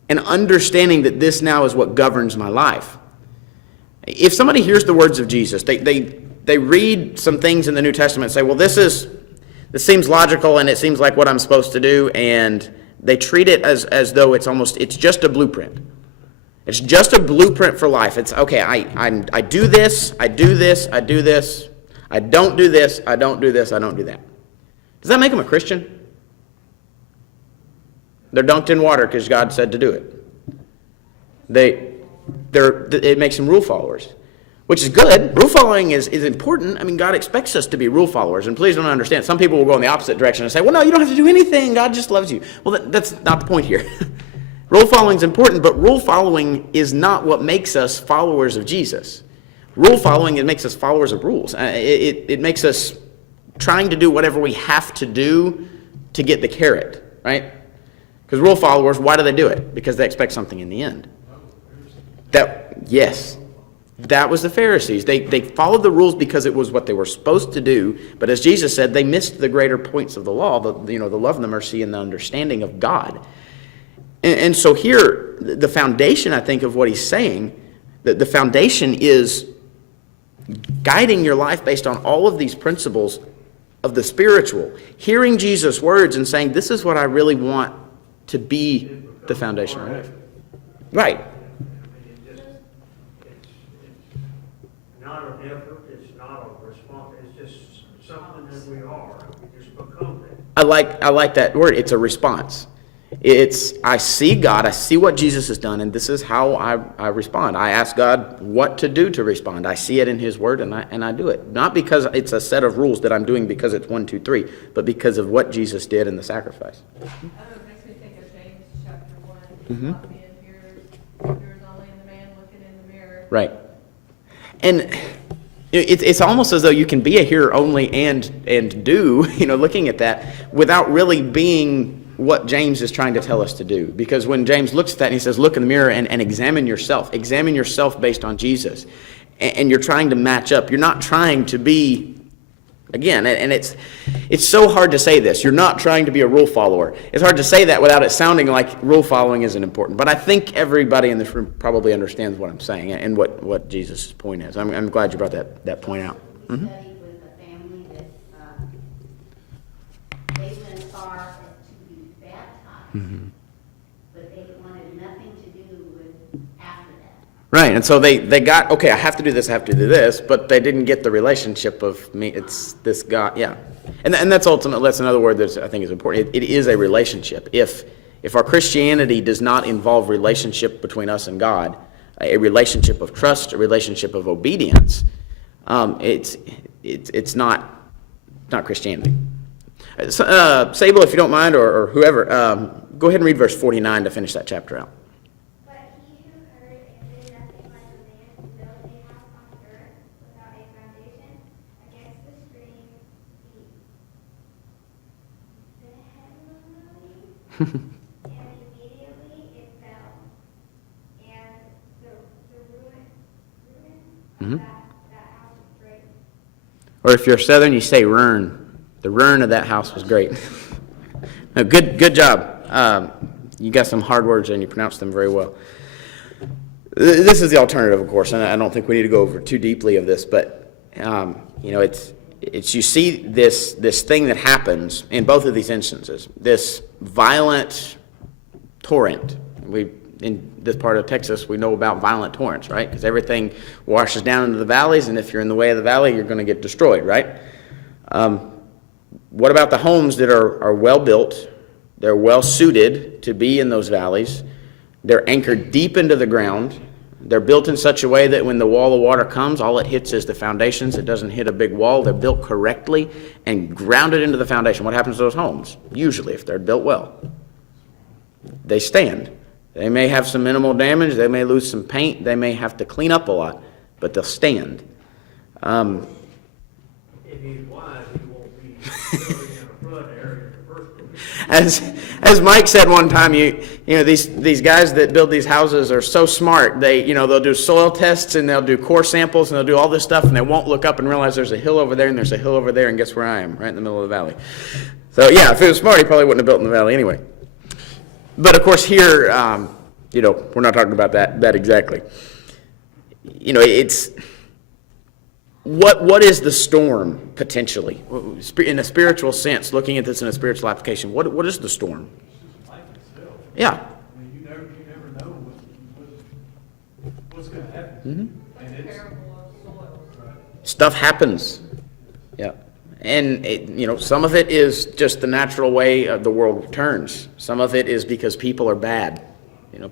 and understanding that this now is what governs my life. If somebody hears the words of Jesus, they read some things in the New Testament and say, well, this seems logical and it seems like what I'm supposed to do, and they treat it as though it's just a blueprint. It's just a blueprint for life. It's, okay, I do this, I do this, I do this, I don't do this, I don't do this, I don't do that. Does that make them a Christian? They're dunked in water because God said to do it. It makes them rule followers, which is good. Rule following is important. I mean, God expects us to be rule followers, and please don't understand. Some people will go in the opposite direction and say, well, no, you don't have to do anything. God just loves you. Well, that's not the point here. Rule following is important, but rule following is not what makes us followers of Jesus. Rule following, it makes us followers of rules. It makes us trying to do whatever we have to do to get the carrot, right? Because rule followers, why do they do it? Because they expect something in the end. Yes. That was the Pharisees. They followed the rules because it was what they were supposed to do, but as Jesus said, they missed the greater points of the law, the love and the mercy and the understanding of God. And so here, the foundation, I think, of what he's saying, the foundation is guiding your life based on all of these principles of the spiritual, hearing Jesus' words and saying, this is what I really want to be the foundation of life. Right. It's not an effort, it's not a response, it's just something that we are. We just become that. I like that word. It's a response. I see God, I see what Jesus has done, and this is how I respond. I ask God what to do to respond. I see it in his word, and I do it. Not because it's a set of rules that I'm doing because it's 1, 2, 3, but because of what Jesus did in the sacrifice. I don't know, it makes me think of James chapter 1. Mhm. Not being hearers, hearers only, and the man looking in the mirror. Right. And it's almost as though you can be a hearer only and do, looking at that without really being what James is trying to tell us to do. Because when James looks at that and he says, look in the mirror and examine yourself. Examine yourself based on Jesus. And you're trying to match up. You're not trying to be, again, and it's so hard to say this. You're not trying to be a rule follower. It's hard to say that without it sounding like rule following isn't important. But I think everybody in this room probably understands what I'm saying and what Jesus' point is. I'm glad you brought that point out. We studied with a family that they went as far as to be baptized, but they wanted nothing to do with after that. Right, and so they got, okay, I have to do this, I have to do this, but they didn't get the relationship of me, it's this God, yeah. And that's ultimately, that's another word that I think is important. It is a relationship. If our Christianity does not involve relationship between us and God, a relationship of trust, a relationship of obedience, it's not Christianity. Sable, if you don't mind, or whoever, go ahead and read verse 49 to finish that chapter out. But he who heard and did nothing like a man who built a house on the earth without a foundation against the stream and immediately it fell, and the ruin of that house was great. Or if you're Southern, you say ruin. The ruin of that house was great. No, good job. You got some hard words and you pronounced them very well. This is the alternative, of course, and I don't think we need to go over too deeply of this, but it's you see this thing that happens in both of these instances, this violent torrent. In this part of Texas, we know about violent torrents, right? Because everything washes down into the valleys, and if you're in the way of the valley, you're going to get destroyed, right? What about the homes that are well built? They're well suited to be in those valleys. They're anchored deep into the ground. They're built in such a way that when the wall of water comes, all it hits is the foundations. It doesn't hit a big wall. They're built correctly and grounded into the foundation. What happens to those homes? Usually, if they're built well, they stand. They may have some minimal damage. They may lose some paint. They may have to clean up a lot, but they'll stand. If he's wise, he won't be As Mike said one time, you know these guys that build these houses are so smart. They'll do soil tests and they'll do core samples and they'll do all this stuff and they won't look up and realize there's a hill over there and there's a hill over there and guess where I am, right in the middle of the valley. So yeah, if he was smart, he probably wouldn't have built in the valley anyway. But of course here, we're not talking about that exactly. It's what is the storm potentially in a spiritual sense? Looking at this in a spiritual application, what is the storm? Yeah. I mean, you never know what's going to happen. Mm-hmm. And it's, Stuff happens. Yeah. And some of it is just the natural way the world turns. Some of it is because people are bad.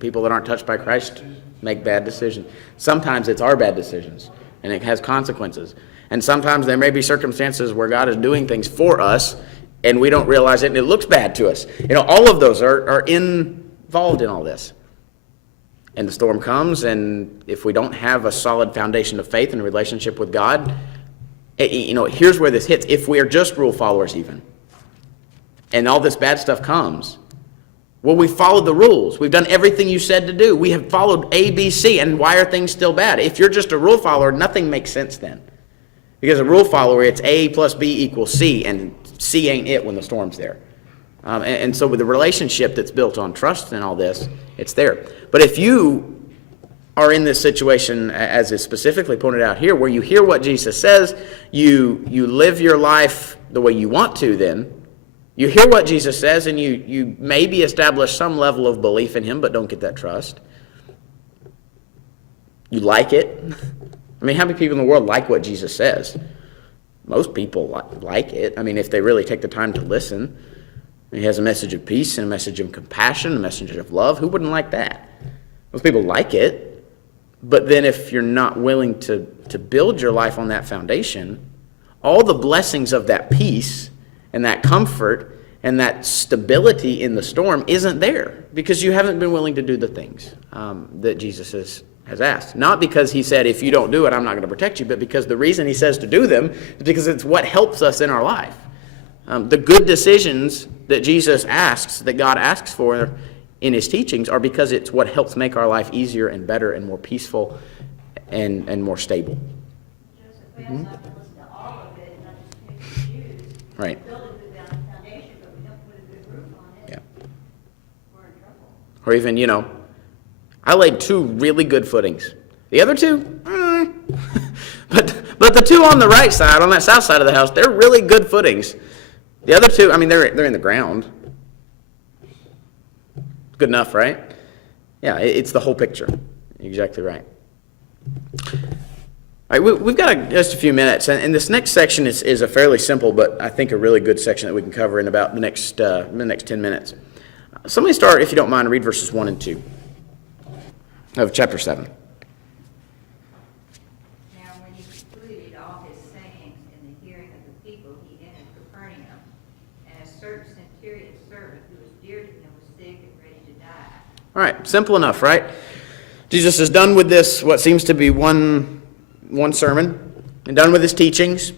People that aren't touched by Christ make bad decisions. Sometimes it's our bad decisions, and it has consequences. And sometimes there may be circumstances where God is doing things for us, and we don't realize it, and it looks bad to us. All of those are involved in all this. And the storm comes, and if we don't have a solid foundation of faith and a relationship with God, here's where this hits. If we are just rule followers even, and all this bad stuff comes, well, we followed the rules. We've done everything you said to do. We have followed A, B, C, and why are things still bad? If you're just a rule follower, nothing makes sense then. Because a rule follower, it's A plus B equals C, and C ain't it when the storm's there. And so with the relationship that's built on trust and all this, it's there. But if you are in this situation, as is specifically pointed out here, where you hear what Jesus says, you live your life the way you want to then, you hear what Jesus says, and you maybe establish some level of belief in him, but don't get that trust. You like it. I mean, how many people in the world like what Jesus says? Most people like it. I mean, if they really take the time to listen. He has a message of peace and a message of compassion, a message of love. Who wouldn't like that? Most people like it. But then if you're not willing to build your life on that foundation, all the blessings of that peace and that comfort and that stability in the storm isn't there because you haven't been willing to do the things that Jesus has asked. Not because he said, if you don't do it, I'm not going to protect you, but because the reason he says to do them is because it's what helps us in our life. The good decisions that Jesus asks, that God asks for in his teachings, are because it's what helps make our life easier and better and more peaceful and more stable. Joseph, we also have to listen to all of it, not just pick and choose. Right. Build a good foundation, but we don't put a good roof on it. Yeah. We're in trouble. Or even, I laid 2 really good footings. The other 2, but the 2 on the right side, on that south side of the house, they're really good footings. The other 2, I mean, they're in the ground. Good enough, right? Yeah, it's the whole picture. Exactly right. All right, we've got just a few minutes, and this next section is a fairly simple, but I think a really good section that we can cover in about the next 10 minutes. So let me start, if you don't mind, read verses 1 and 2 of chapter 7. Now, when he concluded all his sayings in the hearing of the people, he entered Capernaum, and a certain centurion's servant who was dear to him was sick and ready to die. All right, simple enough, right? Jesus is done with this, what seems to be one sermon, and done with his teachings,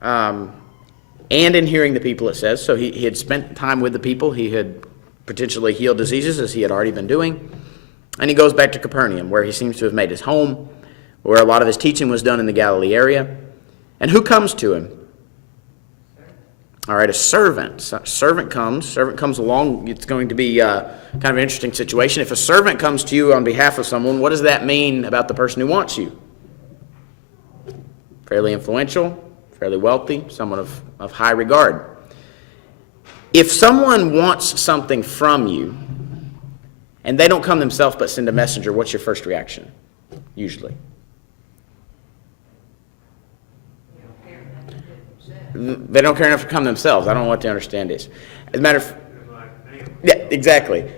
and in hearing the people, it says. So he had spent time with the people. He had potentially healed diseases, as he had already been doing. And he goes back to Capernaum, where he seems to have made his home, where a lot of his teaching was done in the Galilee area. And who comes to him? All right, a servant. Servant comes along. It's going to be kind of an interesting situation. If a servant comes to you on behalf of someone, what does that mean about the person who wants you? Fairly influential, fairly wealthy, someone of high regard. If someone wants something from you, and they don't come themselves but send a messenger, what's your first reaction, usually? They don't care enough to come themselves. I don't know what the understand is. As a matter of yeah, exactly.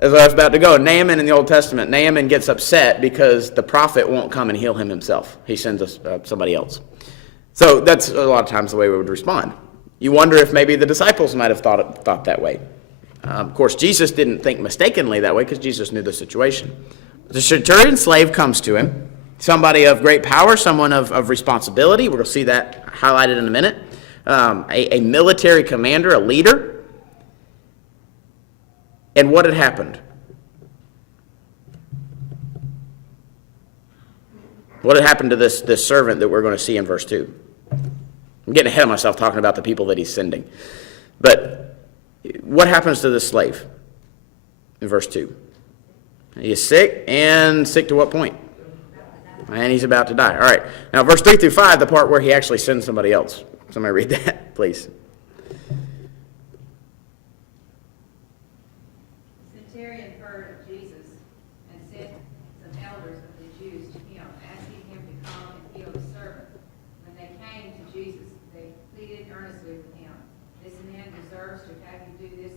As I was about to go, Naaman in the Old Testament, Naaman gets upset because the prophet won't come and heal him himself. He sends us somebody else. So that's a lot of times the way we would respond. You wonder if maybe the disciples might have thought that way. Of course, Jesus didn't think mistakenly that way because Jesus knew the situation. The centurion slave comes to him, somebody of great power, someone of responsibility. We're going to see that highlighted in a minute. a military commander, a leader. And what had happened? What had happened to this servant that we're going to see in verse 2? I'm getting ahead of myself talking about the people that he's sending. But what happens to this slave in verse 2? He is sick, and sick to what point? And he's about to die. All right. Now, verse 3 through 5, the part where he actually sends somebody else. Somebody read that, please. The centurion heard of Jesus and sent some elders of the Jews to him, asking him to come and heal his servant. When they came to Jesus, they pleaded earnestly with him, "This man deserves to have you do this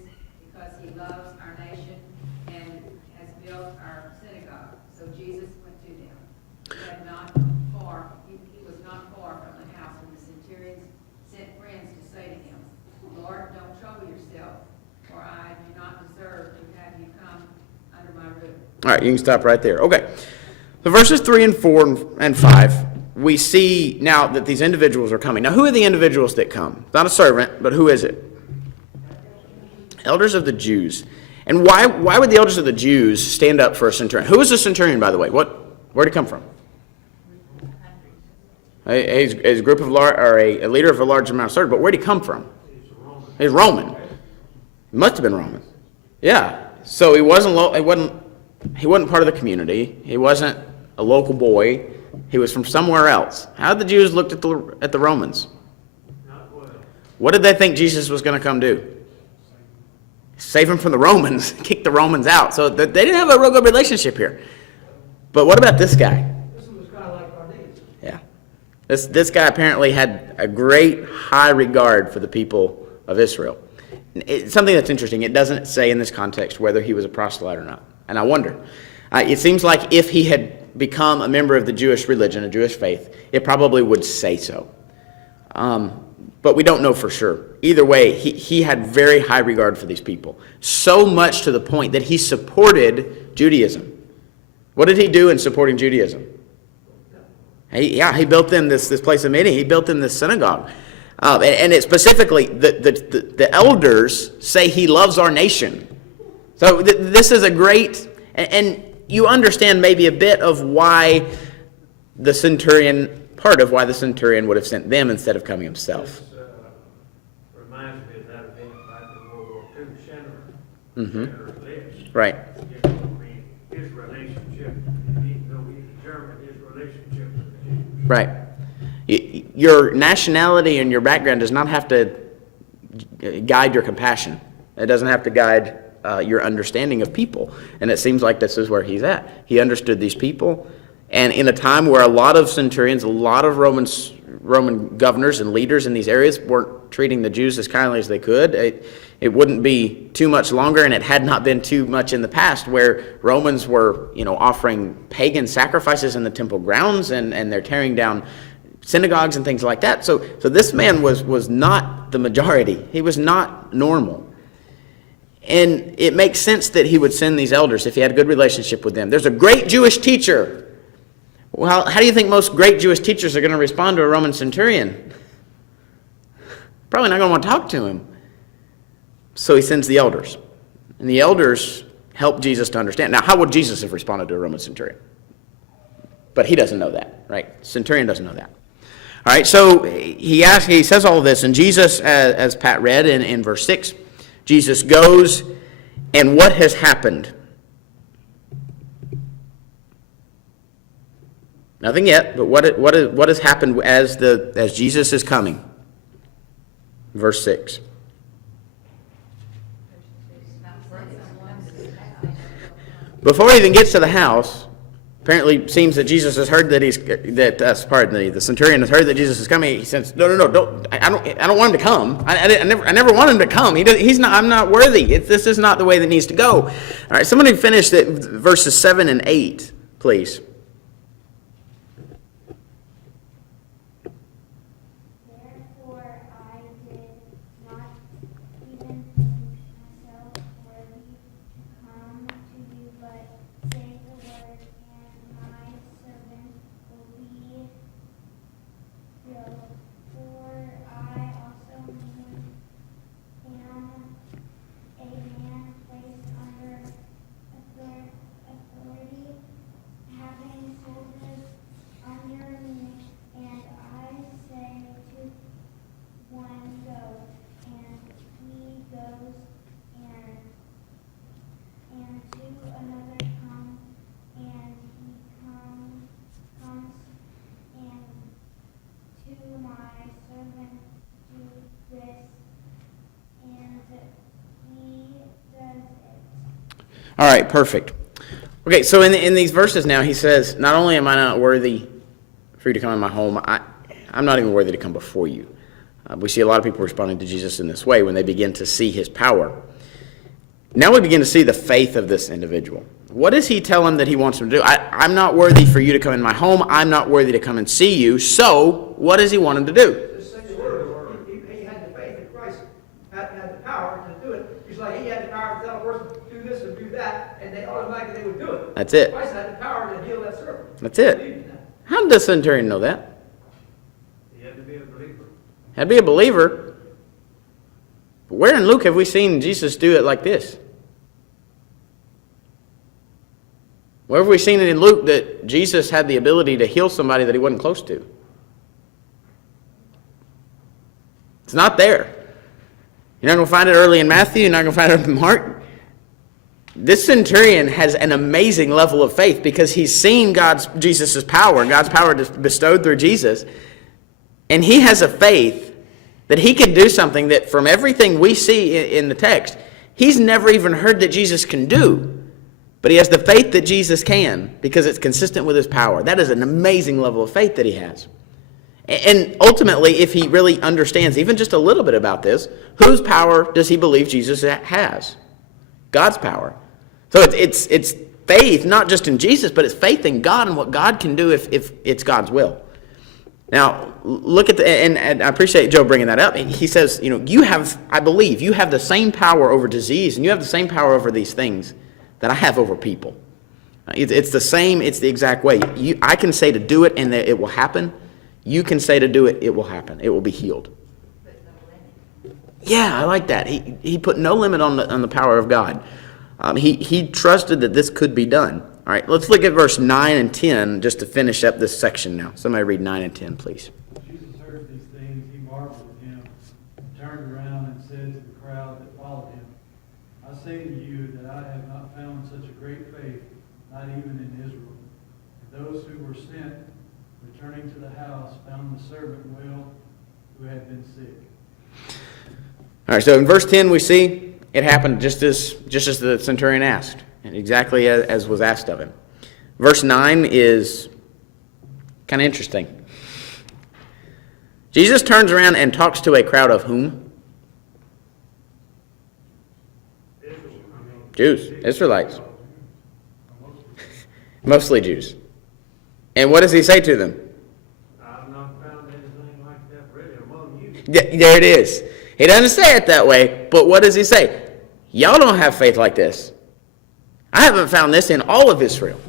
because he loves our nation and has built our synagogue." So Jesus went to them. He was not far from the house when the centurions sent friends to say to him, "Lord, don't trouble yourself, for I do not deserve to have you come under my roof." All right, you can stop right there. Okay. So verses 3 and 4 and 5, we see now that these individuals are coming. Now, who are the individuals that come? It's not a servant, but who is it? Elders of the Jews. And why would the elders of the Jews stand up for a centurion? Who is a centurion, by the way? Where'd he come from? A group of a leader of a large amount of soldiers, but where'd he come from? He's Roman. He must have been Roman. Yeah. So he wasn't part of the community. He wasn't a local boy. He was from somewhere else. How did the Jews look at the Romans? What did they think Jesus was going to come do? Save him from the Romans, kick the Romans out. So they didn't have a real good relationship here. But what about this guy? Yeah. This guy apparently had a great high regard for the people of Israel. It's something that's interesting. It doesn't say in this context whether he was a proselyte or not. And I wonder. It seems like if he had become a member of the Jewish religion, a Jewish faith, it probably would say so. But we don't know for sure. Either way, he had very high regard for these people. So much to the point that he supported Judaism. What did he do in supporting Judaism? He built them this place of meeting. He built them this synagogue. And it specifically, the elders say he loves our nation. So this is a great, and you understand maybe a bit of why the centurion would have sent them instead of coming himself. This reminds me of that event back in World War II, Mm-hmm. Schindler's List. Right. I mean, his relationship, even though he's German, his relationship with the Jews. Right. Your nationality and your background does not have to guide your compassion. It doesn't have to guide your understanding of people. And it seems like this is where he's at. He understood these people. And in a time where a lot of centurions, a lot of Roman governors and leaders in these areas weren't treating the Jews as kindly as they could, it wouldn't be too much longer, and it had not been too much in the past, where Romans were, offering pagan sacrifices in the temple grounds, and they're tearing down synagogues and things like that. So this man was not the majority. He was not normal. And it makes sense that he would send these elders if he had a good relationship with them. There's a great Jewish teacher. Well, how do you think most great Jewish teachers are going to respond to a Roman centurion? Probably not going to want to talk to him. So he sends the elders. And the elders help Jesus to understand. Now, how would Jesus have responded to a Roman centurion? But he doesn't know that, right? Centurion doesn't know that. All right, so he says all of this, and Jesus, as Pat read in verse 6, Jesus goes, and what has happened? Nothing yet, but what has happened as Jesus is coming? Verse 6. Before he even gets to the house, apparently it seems that Jesus has heard the centurion has heard that Jesus is coming. He says, no, I don't want him to come. I never want him to come. I'm not worthy. This is not the way that needs to go. All right, somebody finish verses 7 and 8, please. Therefore I did not even think myself worthy to come to you, but say the word, and my servant will be healed. For I also All right, perfect. Okay, so in these verses now, he says, not only am I not worthy for you to come in my home, I'm not even worthy to come before you. We see a lot of people responding to Jesus in this way when they begin to see his power. Now we begin to see the faith of this individual. What does he tell him that he wants him to do? I'm not worthy for you to come in my home. I'm not worthy to come and see you. So what does he want him to do? Just say the word. He had the faith that Christ had the power to do it. He's like, he had the power to tell a person, do this and do that, and they automatically they would do it. That's it. Christ had the power to heal that servant. That's it. How did the centurion know that? He had to be a believer. Had to be a believer. But where in Luke have we seen Jesus do it like this? Where have we seen it in Luke that Jesus had the ability to heal somebody that he wasn't close to? It's not there. You're not going to find it early in Matthew. You're not going to find it in Mark. This centurion has an amazing level of faith because he's seen Jesus' power, and God's power bestowed through Jesus. And he has a faith that he can do something that from everything we see in the text, he's never even heard that Jesus can do. But he has the faith that Jesus can because it's consistent with his power. That is an amazing level of faith that he has. And ultimately, if he really understands even just a little bit about this, whose power does he believe Jesus has? God's power. So it's faith, not just in Jesus, but it's faith in God and what God can do if it's God's will. Now, look at and I appreciate Joe bringing that up. He says, I believe you have the same power over disease and you have the same power over these things that I have over people. It's the same, it's the exact way. I can say to do it and it will happen. You can say to do it, it will happen. It will be healed. Yeah, I like that. He put no limit on the power of God. He trusted that this could be done. All right, let's look at verse 9 and 10 just to finish up this section now. Somebody read 9 and 10, please. Jesus heard these things, he marveled at him, turned around and said to the crowd that followed him, I say to you that I have not found such a great faith, not even in Israel. And those who were sent, returning to the house, found the servant well who had been sick. All right, so in verse 10 we see it happened just as the centurion asked, and exactly as was asked of him. Verse 9 is kind of interesting. Jesus turns around and talks to a crowd of whom? Jews, Israelites. Mostly Jews. And what does he say to them? I've not found anything like that really among you. There it is. He doesn't say it that way, but what does he say? Y'all don't have faith like this. I haven't found this in all of Israel.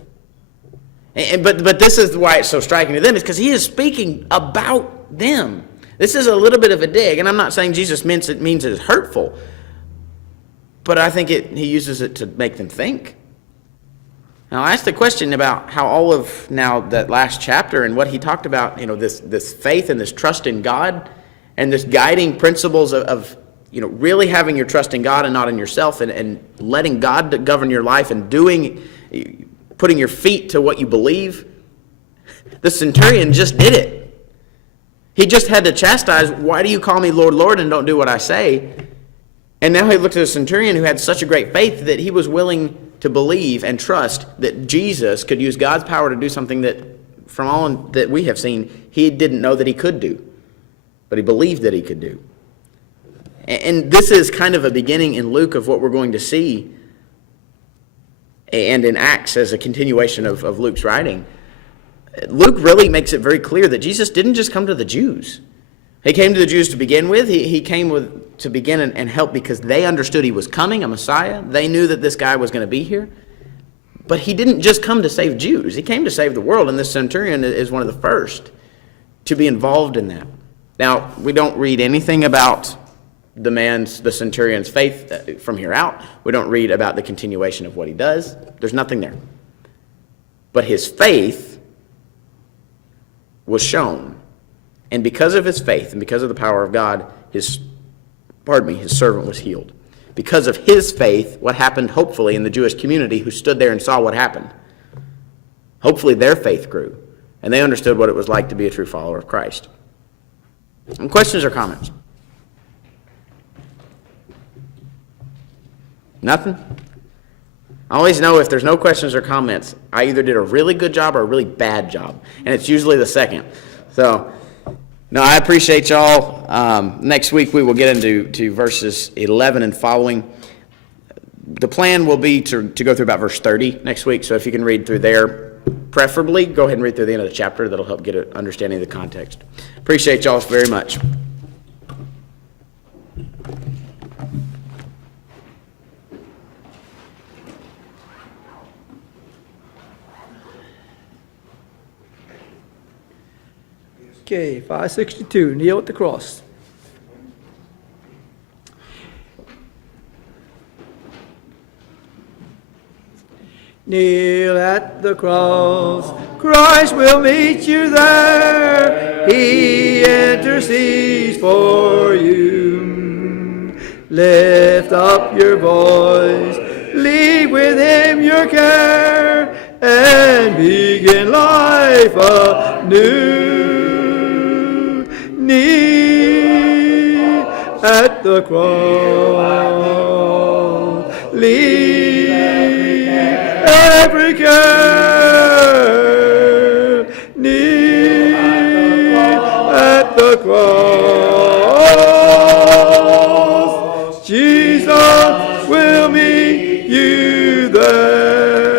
But this is why it's so striking to them, is because he is speaking about them. This is a little bit of a dig, and I'm not saying Jesus means it is hurtful, but I think he uses it to make them think. Now, I asked the question about how all of now that last chapter and what he talked about, this faith and this trust in God and this guiding principles of really having your trust in God and not in yourself and letting God govern your life and putting your feet to what you believe. The centurion just did it. He just had to chastise, why do you call me Lord, Lord, and don't do what I say? And now he looks at a centurion who had such a great faith that he was willing to believe and trust that Jesus could use God's power to do something that, from all that we have seen, he didn't know that he could do, but he believed that he could do. And this is kind of a beginning in Luke of what we're going to see, and in Acts as a continuation of Luke's writing. Luke really makes it very clear that Jesus didn't just come to the Jews. He came to the Jews to begin with. He came to begin and help because they understood he was coming, a Messiah. They knew that this guy was going to be here. But he didn't just come to save Jews. He came to save the world, and this centurion is one of the first to be involved in that. Now, we don't read anything about the centurion's faith from here out. We don't read about the continuation of what he does. There's nothing there. But his faith was shown. And because of his faith and because of the power of God, his servant was healed. Because of his faith, what happened hopefully in the Jewish community who stood there and saw what happened, hopefully their faith grew and they understood what it was like to be a true follower of Christ. Any questions or comments? Nothing? I always know if there's no questions or comments, I either did a really good job or a really bad job, and it's usually the second. So, no, I appreciate y'all. Next week, we will get into verses 11 and following. The plan will be to go through about verse 30 next week, so if you can read through there, preferably, go ahead and read through the end of the chapter. That'll help get an understanding of the context. Appreciate y'all very much. Okay, 562, kneel at the cross. Kneel at the cross, Christ will meet you there. He intercedes for you. Lift up your voice, leave with him your care, and begin life anew. Kneel at the cross, leave every care, kneel at the cross. Jesus will meet you there.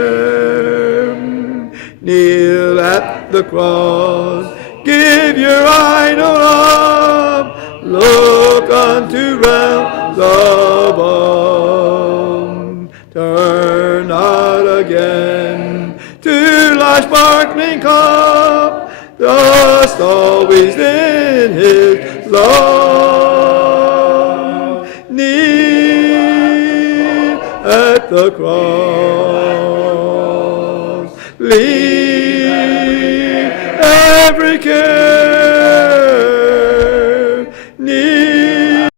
Kneel at the cross, give your idol up, look unto realms above. Turn not again to life's sparkling cup, trust always in his love. Kneel at the cross, leave every care, kneel